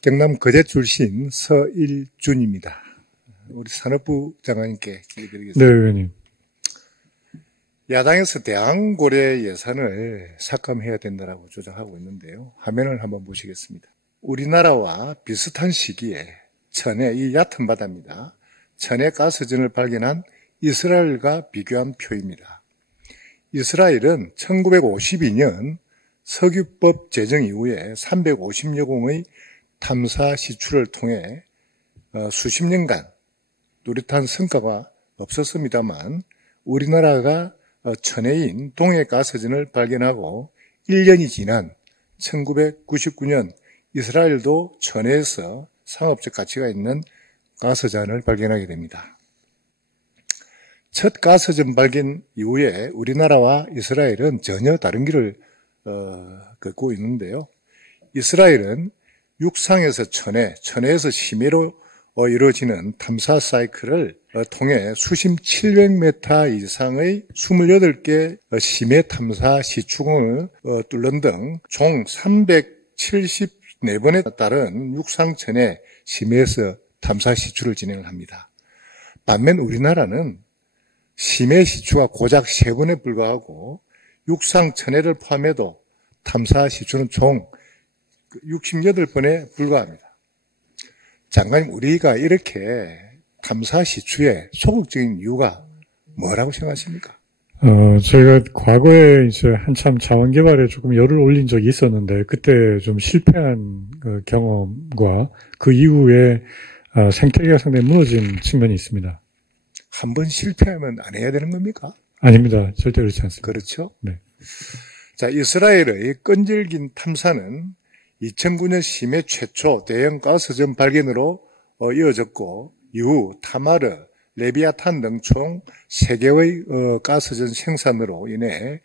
경남 거제 출신 서일준입니다. 우리 산업부 장관님께 기대드리겠습니다. 네, 의원님. 야당에서 대항고래 예산을 삭감해야 된다고 주장하고 있는데요. 화면을 한번 보시겠습니다. 우리나라와 비슷한 시기에 천해, 이 얕은 바다입니다. 천해 가스전을 발견한 이스라엘과 비교한 표입니다. 이스라엘은 1952년 석유법 제정 이후에 350여 공의 탐사 시추를 통해 수십 년간 뚜렷한 성과가 없었습니다만 우리나라가 천해인 동해 가스전을 발견하고 1년이 지난 1999년 이스라엘도 천해에서 상업적 가치가 있는 가스전을 발견하게 됩니다. 첫 가스전 발견 이후에 우리나라와 이스라엘은 전혀 다른 길을 걷고 있는데요. 이스라엘은 육상에서 천해, 천해에서 심해로 이루어지는 탐사 사이클을 통해 수심 700m 이상의 28개 심해 탐사 시추공을 뚫는 등 총 374번에 따른 육상 천해 심해에서 탐사 시추를 진행을 합니다. 반면 우리나라는 심해 시추가 고작 3번에 불과하고 육상 천해를 포함해도 탐사 시추는 총 68번에 불과합니다. 장관님, 우리가 이렇게 탐사 시추에 소극적인 이유가 뭐라고 생각하십니까? 저희가 과거에 이제 한참 자원 개발에 조금 열을 올린 적이 있었는데, 그때 좀 실패한 그 경험과 그 이후에 생태계가 상당히 무너진 측면이 있습니다. 한 번 실패하면 안 해야 되는 겁니까? 아닙니다. 절대 그렇지 않습니다. 그렇죠? 네. 자, 이스라엘의 끈질긴 탐사는 2009년 심해 최초 대형 가스전 발견으로 이어졌고 이후 타마르, 레비아탄 등 총 3개의 가스전 생산으로 인해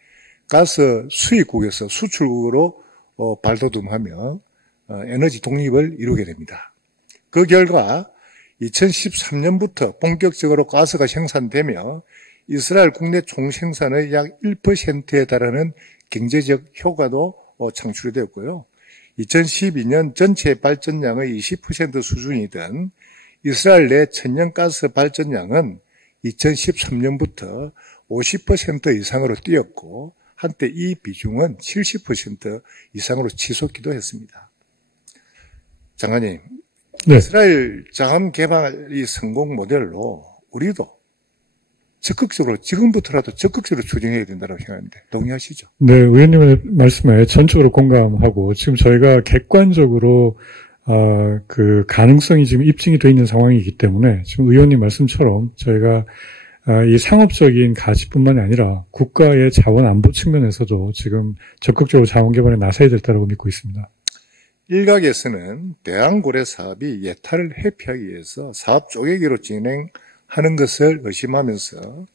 가스 수입국에서 수출국으로 발돋움하며 에너지 독립을 이루게 됩니다. 그 결과 2013년부터 본격적으로 가스가 생산되며 이스라엘 국내 총생산의 약 1%에 달하는 경제적 효과도 창출이 되었고요. 2012년 전체 발전량의 20% 수준이던 이스라엘 내 천연가스 발전량은 2013년부터 50% 이상으로 뛰었고 한때 이 비중은 70% 이상으로 치솟기도 했습니다. 장관님, 네. 이스라엘 자원 개발이 성공 모델로 우리도 적극적으로, 지금부터라도 적극적으로 추진해야 된다고 생각하는데 동의하시죠? 네, 의원님의 말씀에 전적으로 공감하고 지금 저희가 객관적으로 그 가능성이 지금 입증이 돼 있는 상황이기 때문에 지금 의원님 말씀처럼 저희가 이 상업적인 가치뿐만이 아니라 국가의 자원 안보 측면에서도 지금 적극적으로 자원 개발에 나서야 될 때라고 믿고 있습니다. 일각에서는 대항고래 사업이 예타를 회피하기 위해서 사업 쪼개기로 진행하는 것을 의심하면서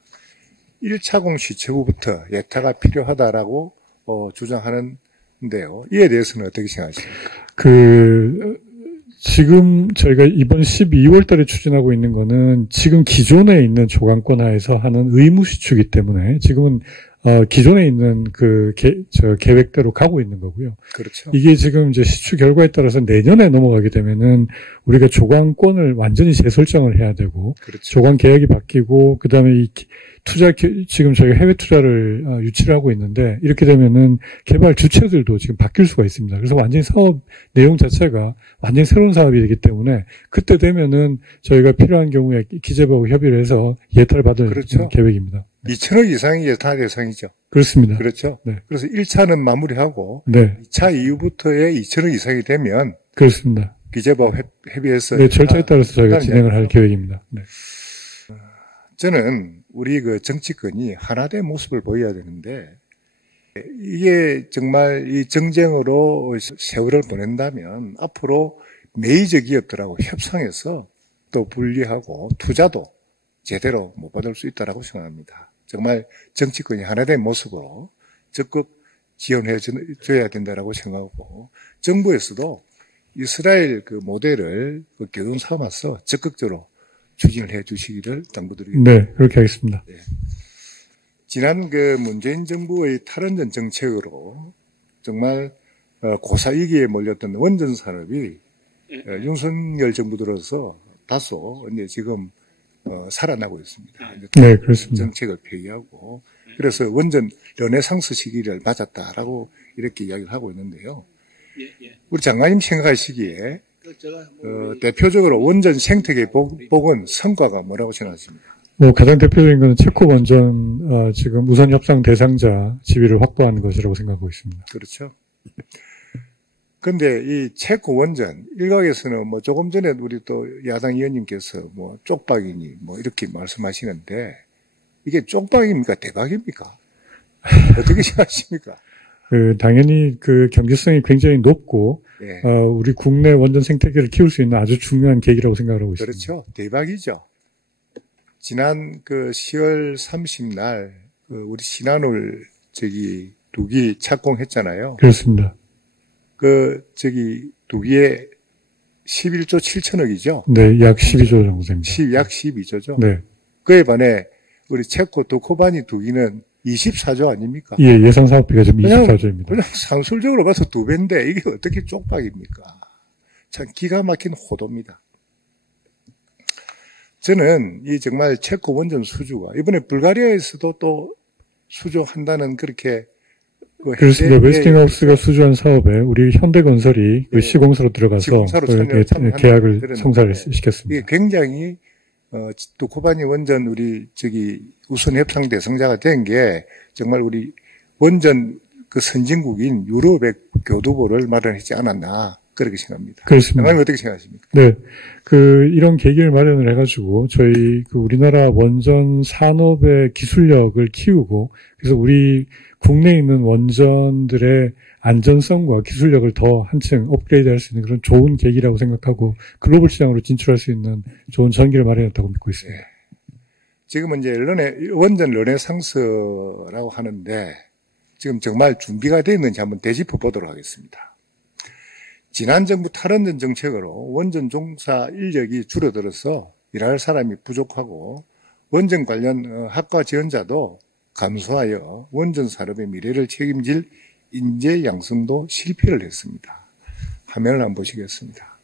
1차 공시체 후부터 예타가 필요하다라고 주장하는데요. 이에 대해서는 어떻게 생각하십니까? 지금 저희가 이번 12월 달에 추진하고 있는 거는 지금 기존에 있는 조강권 하에서 하는 의무 시추이기 때문에 지금은 기존에 있는 계획대로 가고 있는 거고요. 그렇죠. 이게 지금 이제 시추 결과에 따라서 내년에 넘어가게 되면은 우리가 조강권을 완전히 재설정을 해야 되고, 그렇죠. 조강 계약이 바뀌고, 그 다음에 지금 저희가 해외 투자를 유치를 하고 있는데, 이렇게 되면은 개발 주체들도 지금 바뀔 수가 있습니다. 그래서 완전히 사업 내용 자체가 완전히 새로운 사업이 되기 때문에, 그때 되면은 저희가 필요한 경우에 기재부하고 협의를 해서 예타를 받을 그렇죠. 계획입니다. 2천억 이상이 예타 대상이죠. 그렇습니다. 그렇죠. 네. 그래서 1차는 마무리하고, 네. 2차 이후부터의 2천억 이상이 되면, 그렇습니다. 기재부 협의해서. 네, 절차에 따라서 저희가 진행을 할 계획입니다. 네. 저는 우리 그 정치권이 하나된 모습을 보여야 되는데, 이게 정말 이 정쟁으로 세월을 보낸다면 앞으로 메이저 기업들하고 협상해서 또 분리하고 투자도 제대로 못 받을 수 있다고 생각합니다. 정말 정치권이 하나된 모습으로 적극 지원해 줘야 된다고 생각하고, 정부에서도 이스라엘 그 모델을 교훈 삼아서 적극적으로 추진을 해 주시기를 당부드리겠습니다. 네, 그렇게 하겠습니다. 네. 지난 그 문재인 정부의 탈원전 정책으로 정말 고사위기에 몰렸던 원전 산업이 윤석열 정부 들어서 다소 이제 지금 살아나고 있습니다. 네, 그렇습니다. 정책을 폐기하고 그래서 원전 르네상스 시기를 맞았다라고 이렇게 이야기를 하고 있는데요. 우리 장관님 생각하시기에 대표적으로 원전 생태계 복원 성과가 뭐라고 생각하십니까? 가장 대표적인 것은 체코 원전 지금 우선 협상 대상자 지위를 확보하는 것이라고 생각하고 있습니다. 그렇죠. 근데 이 체코 원전 일각에서는 뭐 조금 전에 우리 또 야당 의원님께서 뭐 쪽박이니 뭐 이렇게 말씀하시는데 이게 쪽박입니까? 대박입니까? 어떻게 생각하십니까? 당연히 그 경제성이 굉장히 높고 예. 우리 국내 원전 생태계를 키울 수 있는 아주 중요한 계기라고 생각을 하고 있습니다. 그렇죠. 대박이죠. 지난 그 10월 30날 우리 신한울 두기 착공했잖아요. 그렇습니다. 두기에 11조 7천억이죠. 네, 약 12조 정도 됩니다. 약 12조죠. 네. 그에 반해 우리 체코 도코바니 두기는 24조 아닙니까? 예, 예상 사업비가 지금 24조입니다. 그냥 상술적으로 봐서 2배인데 이게 어떻게 쪽박입니까? 참 기가 막힌 호도입니다. 저는 이 정말 체코 원전 수주가 이번에 불가리아에서도 또 수주한다는 그렇게 그렇습니다. 웨스팅하우스가 수주한 사업에 우리 현대건설이 그 시공사로 들어가서 계약을 성사를 시켰습니다. 이게 굉장히 도코바니 원전 우리 우선 협상 대상자가 된 게 정말 우리 원전 그 선진국인 유럽의 교두보를 마련하지 않았나 그렇게 생각합니다. 그렇습니다. 장관님 어떻게 생각하십니까? 네, 이런 계기를 마련을 해가지고 저희 우리나라 원전 산업의 기술력을 키우고 그래서 우리 국내에 있는 원전들의 안전성과 기술력을 더 한층 업그레이드할 수 있는 그런 좋은 계기라고 생각하고 글로벌 시장으로 진출할 수 있는 좋은 전기를 마련했다고 믿고 있습니다. 네. 지금은 이제 원전 르네상스라고 하는데 지금 정말 준비가 되어 있는지 한번 되짚어 보도록 하겠습니다. 지난 정부 탈원전 정책으로 원전 종사 인력이 줄어들어서 일할 사람이 부족하고 원전 관련 학과 지원자도 감소하여 원전 산업의 미래를 책임질 인재 양성도 실패를 했습니다. 화면을 한번 보시겠습니다.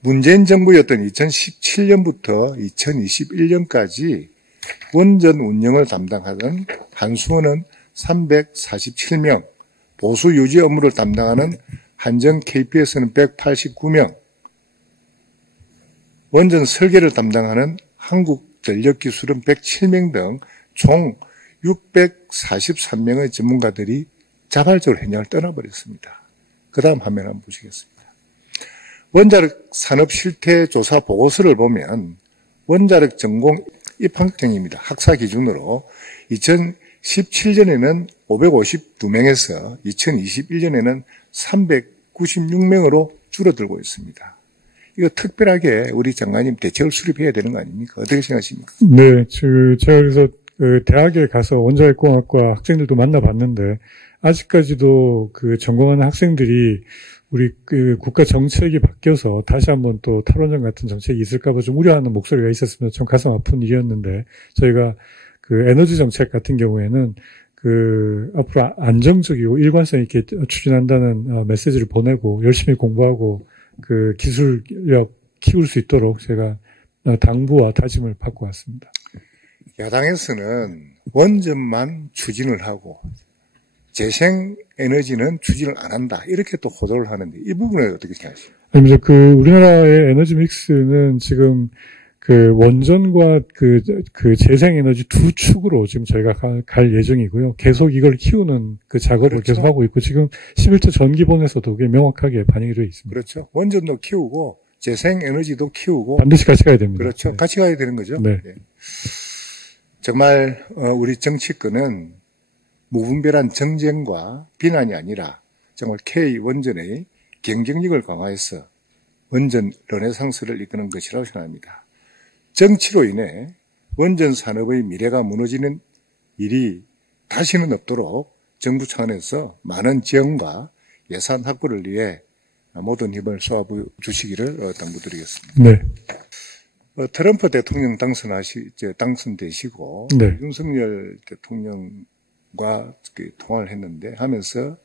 문재인 정부였던 2017년부터 2021년까지 원전 운영을 담당하던 한수원은 347명, 보수 유지 업무를 담당하는 한전 KPS는 189명, 원전 설계를 담당하는 한국전력기술은 107명 등 총 643명의 전문가들이 자발적으로 현장을 떠나버렸습니다. 그 다음 화면 한번 보시겠습니다. 원자력 산업 실태 조사 보고서를 보면 원자력 전공 입학생입니다. 학사 기준으로 2017년에는 552명에서 2021년에는 396명으로 줄어들고 있습니다. 이거 특별하게 우리 장관님 대책을 수립해야 되는 거 아닙니까? 어떻게 생각하십니까? 네, 제가 그래서 대학에 가서 원자력공학과 학생들도 만나봤는데 아직까지도 전공하는 학생들이 우리 국가 정책이 바뀌어서 다시 한번 또 탈원전 같은 정책이 있을까봐 좀 우려하는 목소리가 있었으면 참 가슴 아픈 일이었는데 저희가 에너지 정책 같은 경우에는 앞으로 안정적이고 일관성 있게 추진한다는 메시지를 보내고 열심히 공부하고 기술력 키울 수 있도록 제가 당부와 다짐을 받고 왔습니다. 야당에서는 원전만 추진을 하고 재생에너지는 추진을 안 한다. 이렇게 또 호도를 하는데 이 부분에 어떻게 생각하십니까? 아닙니다. 우리나라의 에너지 믹스는 지금 원전과 재생에너지 두 축으로 지금 저희가 갈 예정이고요. 계속 이걸 키우는 작업을 그렇죠. 계속 하고 있고 지금 11조 전기본에서도 그게 명확하게 반영이 되어 있습니다. 그렇죠. 원전도 키우고 재생에너지도 키우고 반드시 같이 가야 됩니다. 그렇죠. 네. 같이 가야 되는 거죠. 네. 네. 정말 우리 정치권은 무분별한 정쟁과 비난이 아니라 정말 K원전의 경쟁력을 강화해서 원전 르네상스를 이끄는 것이라고 생각합니다. 정치로 인해 원전 산업의 미래가 무너지는 일이 다시는 없도록 정부 차원에서 많은 지원과 예산 확보를 위해 모든 힘을 쏟아 주시기를 당부드리겠습니다. 네. 트럼프 대통령 당선되시고 네. 윤석열 대통령과 통화를 하면서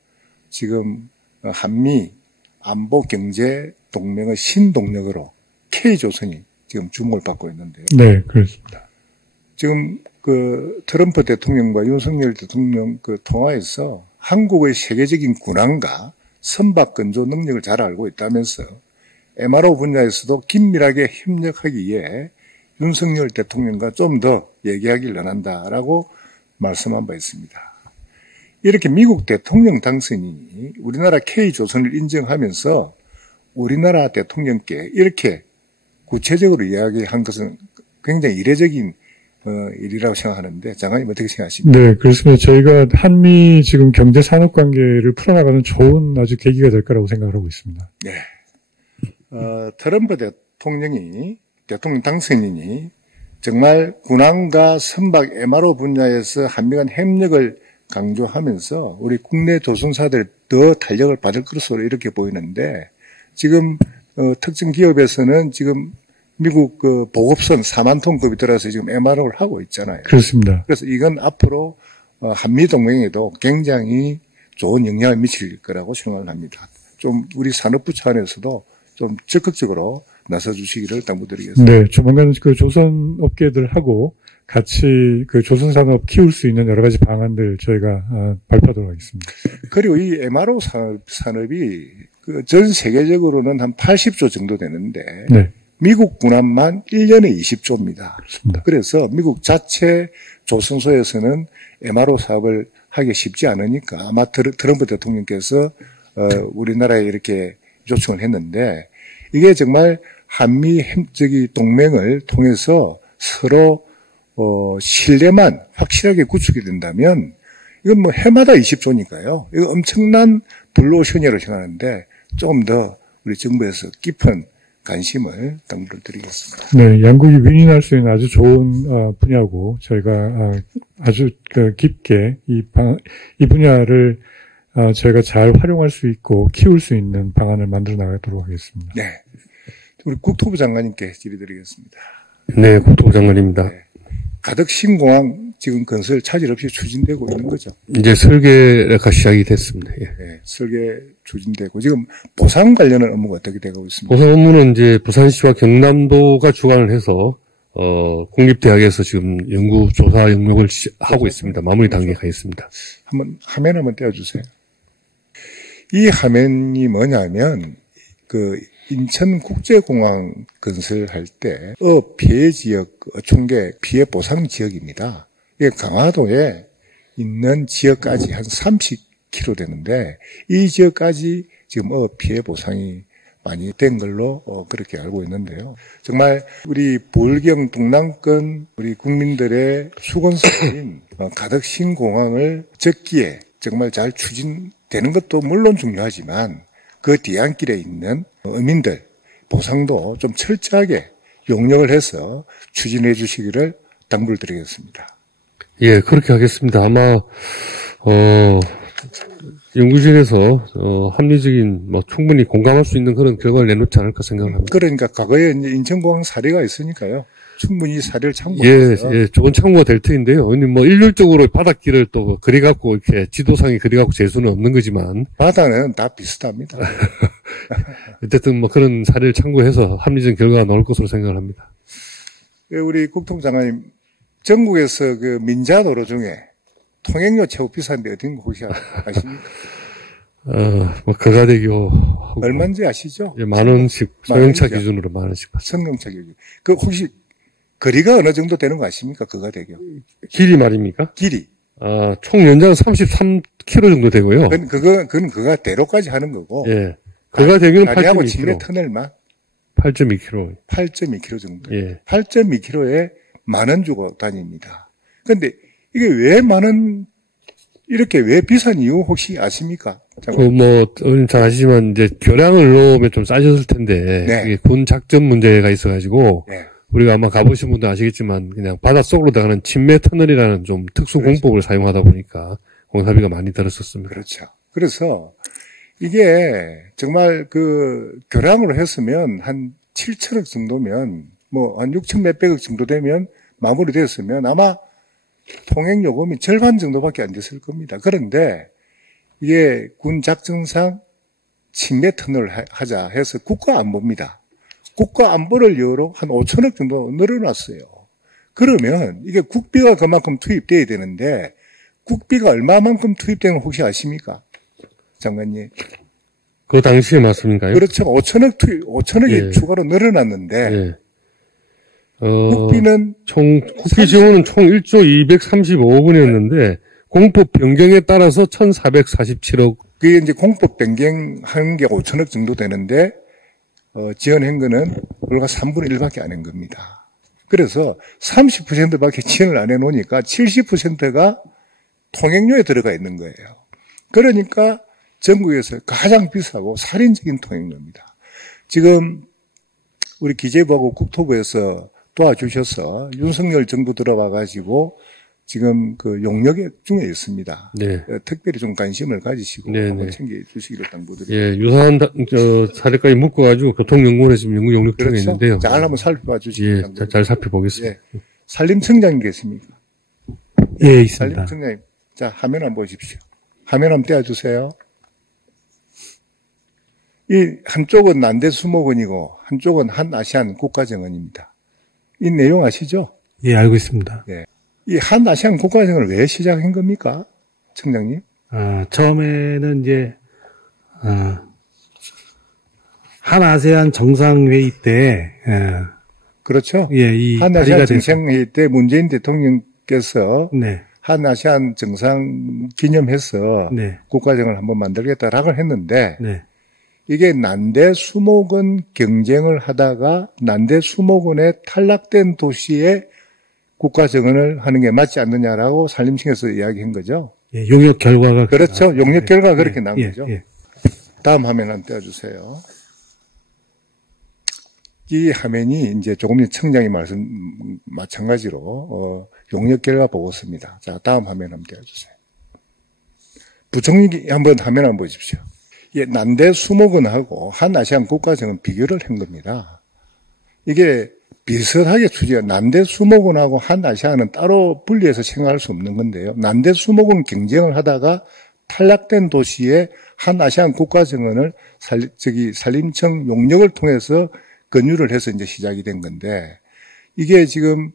지금 한미 안보 경제 동맹의 신동력으로 K조선이 지금 주목을 받고 있는데요. 네, 그렇습니다. 지금 그 트럼프 대통령과 윤석열 대통령 그 통화에서 한국의 세계적인 군함과 선박 건조 능력을 잘 알고 있다면서 MRO 분야에서도 긴밀하게 협력하기 위해 윤석열 대통령과 좀 더 얘기하길 원한다라고 말씀한 바 있습니다. 이렇게 미국 대통령 당선인이 우리나라 K조선을 인정하면서 우리나라 대통령께 이렇게 구체적으로 이야기한 것은 굉장히 이례적인 일이라고 생각하는데 장관님 어떻게 생각하십니까? 네, 그렇습니다. 저희가 한미 지금 경제 산업 관계를 풀어나가는 좋은 아주 계기가 될 거라고 생각을 하고 있습니다. 네. 트럼프 대통령 당선인이 정말 군함과 선박 MRO 분야에서 한미 간 협력을 강조하면서 우리 국내 조선사들 더 탄력을 받을 것으로 이렇게 보이는데 지금 특정 기업에서는 지금 미국 그 보급선 4만 톤급이 들어서 지금 MRO를 하고 있잖아요. 그렇습니다. 그래서 이건 앞으로 한미 동맹에도 굉장히 좋은 영향을 미칠 거라고 생각을 합니다. 좀 우리 산업부 차원에서도 좀 적극적으로 나서 주시기를 당부드리겠습니다. 네, 조만간 그 조선 업계들하고 같이 그 조선 산업 키울 수 있는 여러 가지 방안들 저희가 발표하도록 하겠습니다. 그리고 이 MRO 산업이 그 전 세계적으로는 한 80조 정도 되는데 네. 미국 군함만 1년에 20조입니다. 그렇습니다. 그래서 미국 자체 조선소에서는 MRO 사업을 하기 쉽지 않으니까 아마 트럼프 대통령께서 우리나라에 이렇게 요청을 했는데 이게 정말 한미 동맹을 통해서 서로 신뢰만 확실하게 구축이 된다면 이건 뭐 해마다 20조니까요. 이거 엄청난 블루오션이라고 생각하는데 조금 더 우리 정부에서 깊은 관심을 당부를 드리겠습니다. 네, 양국이 윈윈할 수 있는 아주 좋은 분야고 저희가 아주 깊게 이 분야를 저희가 잘 활용할 수 있고 키울 수 있는 방안을 만들어 나가도록 하겠습니다. 네, 우리 국토부 장관님께 질의드리겠습니다. 네, 국토부 장관입니다. 네. 가덕 신공항 지금 건설 차질 없이 추진되고 있는 거죠. 이제 설계가 시작이 됐습니다. 예. 네, 설계 추진되고 지금 보상 관련한 업무가 어떻게 되고 있습니까? 보상 업무는 이제 부산시와 경남도가 주관을 해서 국립대학에서 지금 연구 조사 영역을 하고 있습니다. 마무리 단계에 가 있습니다. 화면 한번 떼어주세요. 이 화면이 뭐냐면 그 인천국제공항 건설할 때 피해 지역 총계 피해 보상 지역입니다. 이게 강화도에 있는 지역까지 한 30km 되는데 이 지역까지 지금 피해 보상이 많이 된 걸로 그렇게 알고 있는데요. 정말 우리 보울경 동남권 우리 국민들의 수건사인 가덕 신공항을 적기에 정말 잘 추진되는 것도 물론 중요하지만 그 뒤안길에 있는 어민들 보상도 좀 철저하게 용역을 해서 추진해 주시기를 당부를 드리겠습니다. 예, 그렇게 하겠습니다. 아마 연구진에서 합리적인 충분히 공감할 수 있는 그런 결과를 내놓지 않을까 생각을 합니다. 그러니까 과거에 이제 인천공항 사례가 있으니까요. 충분히 사례를 참고해서 예, 좋은 참고가 될 터인데요. 뭐 일률적으로 바닷길을 또 그려갖고 이렇게 지도상에 그려갖고 재 수는 없는 거지만 바다는 다 비슷합니다. 어쨌든 그런 사례를 참고해서 합리적인 결과가 나올 것으로 생각을 합니다. 우리 국토부 장관님 전국에서 그 민자도로 중에 통행료 최고 비싼데 어딘가 혹시 아십니까? 거가대교. 얼마인지 아시죠? 예, 10,000원씩, 소형차 기준으로 10,000원씩 받습니다. 성경차 기준. 그 혹시 거리가 어느 정도 되는 거 아십니까? 거가대교. 길이 말입니까? 길이. 총 연장은 33km 정도 되고요. 그건 거가대로까지 하는 거고. 예. 거가대교는 다리하고 8.2km. 진내 터널만 8.2km. 8.2km 정도. 예. 8.2km에 10,000원 주고 다닙니다. 근데 이게 이렇게 왜 비싼 이유 혹시 아십니까? 잘 아시지만, 이제, 교량을 넣으면 좀 싸졌을 텐데, 네. 이게 군 작전 문제가 있어가지고, 네. 우리가 아마 가보신 분도 아시겠지만, 그냥 바닷속으로 들어가는 침매 터널이라는 좀 특수 그렇죠. 공법을 사용하다 보니까, 공사비가 많이 들었었습니다. 그렇죠. 그래서 이게 정말 교량으로 했으면 한 7천억 정도면, 한 6천 몇백억 정도 되면 마무리되었으면 아마 통행요금이 절반 정도밖에 안 됐을 겁니다. 그런데 이게 군 작전상 친매 터널을 하자 해서 국가안보입니다. 국가안보를 이유로 한 5천억 정도 늘어났어요. 그러면 이게 국비가 그만큼 투입돼야 되는데 국비가 얼마만큼 투입되는 거 혹시 아십니까? 장관님. 그 당시의 말씀인가요? 그렇죠. 5천억이 예. 추가로 늘어났는데 예. 국비는 국비 지원은 총 1조 235억 원이었는데 공법 변경에 따라서 1,447억. 그게 이제 공법 변경한 게 5천억 정도 되는데 지원한 거는 불과 3분의 1밖에 안 한 겁니다. 그래서 30%밖에 지원을 안 해놓으니까 70%가 통행료에 들어가 있는 거예요. 그러니까 전국에서 가장 비싸고 살인적인 통행료입니다. 지금 우리 기재부하고 국토부에서 도와주셔서 윤석열 정부 들어와가지고 지금 그 용역 중에 있습니다. 네. 특별히 좀 관심을 가지시고 네, 한번 네. 챙겨주시기를 당부드립니다. 예, 유사한 사례까지 묶어가지고 교통연구원에 지금 연구 용역 중에 그렇죠? 있는데요. 잘 한번 살펴봐 주시기 예, 바랍니다. 잘 살펴보겠습니다. 예. 산림청장님 계십니까? 예, 있습니다. 산림청장님, 자 화면 한번 보십시오. 화면 한번 떼어주세요. 이 한쪽은 난대수목원이고 한쪽은 한아시안 국가정원입니다. 이 내용 아시죠? 예, 알고 있습니다. 이 한아시안 국가정원을 왜 시작한 겁니까? 청장님? 처음에는 이제, 한아세안 정상회의 때, 그렇죠? 이 한아시안 발의가 정상회의 때 문재인 대통령께서 네, 한아시안 정상 기념해서 네, 국가정원을 한번 만들겠다라고 했는데 네, 이게 난대 수목원 경쟁을 하다가 난대 수목원에 탈락된 도시에 국가정원을 하는 게 맞지 않느냐라고 산림청에서 이야기한 거죠. 예, 용역 결과가. 그렇죠. 용역 결과가 그렇게 나온 예, 거죠. 예. 다음 화면 한번 떼어주세요. 이 화면이 이제 조금 전 청장이 말씀 마찬가지로 용역 결과 보고서입니다. 자, 다음 화면 한번 떼어주세요. 부총리 한번 화면 한번 보십시오. 예, 난대 수목원하고 한아시안 국가정원 비교를 한 겁니다. 이게 비슷하게 추지가 난대 수목원하고 한아시안은 따로 분리해서 생각할 수 없는 건데요. 난대 수목원 경쟁을 하다가 탈락된 도시에 한아시안 국가정원을 산림청 용역을 통해서 건유를 해서 이제 시작이 된 건데 이게 지금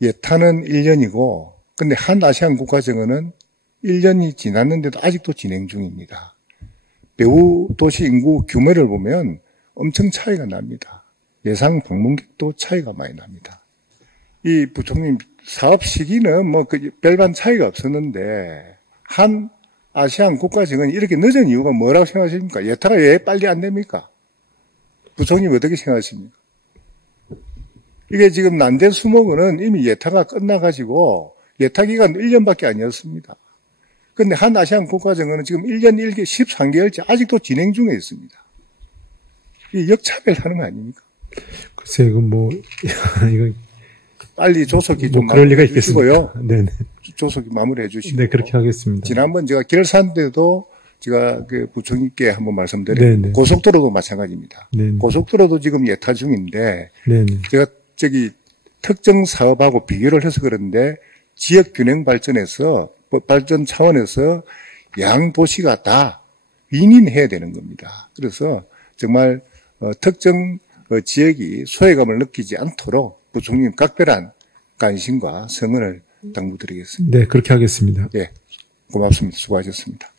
예타는 1년이고 근데 한아시안 국가정원은 1년이 지났는데도 아직도 진행 중입니다. 배후 도시 인구 규모를 보면 엄청 차이가 납니다. 예상 방문객도 차이가 많이 납니다. 이 부총리 사업 시기는 뭐 별반 차이가 없었는데 한 아시안 국가정원이 이렇게 늦은 이유가 뭐라고 생각하십니까? 예타가 왜 빨리 안 됩니까? 부총리님 어떻게 생각하십니까? 이게 지금 난대 수목원은 이미 예타가 끝나가지고 예타 기간 1년밖에 아니었습니다. 그런데 한 아시안 국가정원은 지금 1년 1개 13개월째 아직도 진행 중에 있습니다. 이 역차별하는 거 아닙니까? 글쎄, 이건 이건. 빨리 조속히 좀 그럴 리가 마무리해 주시고요. 있겠습니까? 네네. 조속히 마무리해 주시고. 네, 그렇게 하겠습니다. 지난번 제가 결산 때도 제가 그 부총리께 한번 말씀드린 네네. 고속도로도 마찬가지입니다. 네네. 고속도로도 지금 예타 중인데 네네. 제가 특정 사업하고 비교를 해서 그런데 지역 균형 발전 차원에서 양 도시가 다 윈윈해야 되는 겁니다. 그래서 정말 특정 지역이 소외감을 느끼지 않도록 부총리님 각별한 관심과 성원을 당부드리겠습니다. 네, 그렇게 하겠습니다. 예, 고맙습니다. 수고하셨습니다.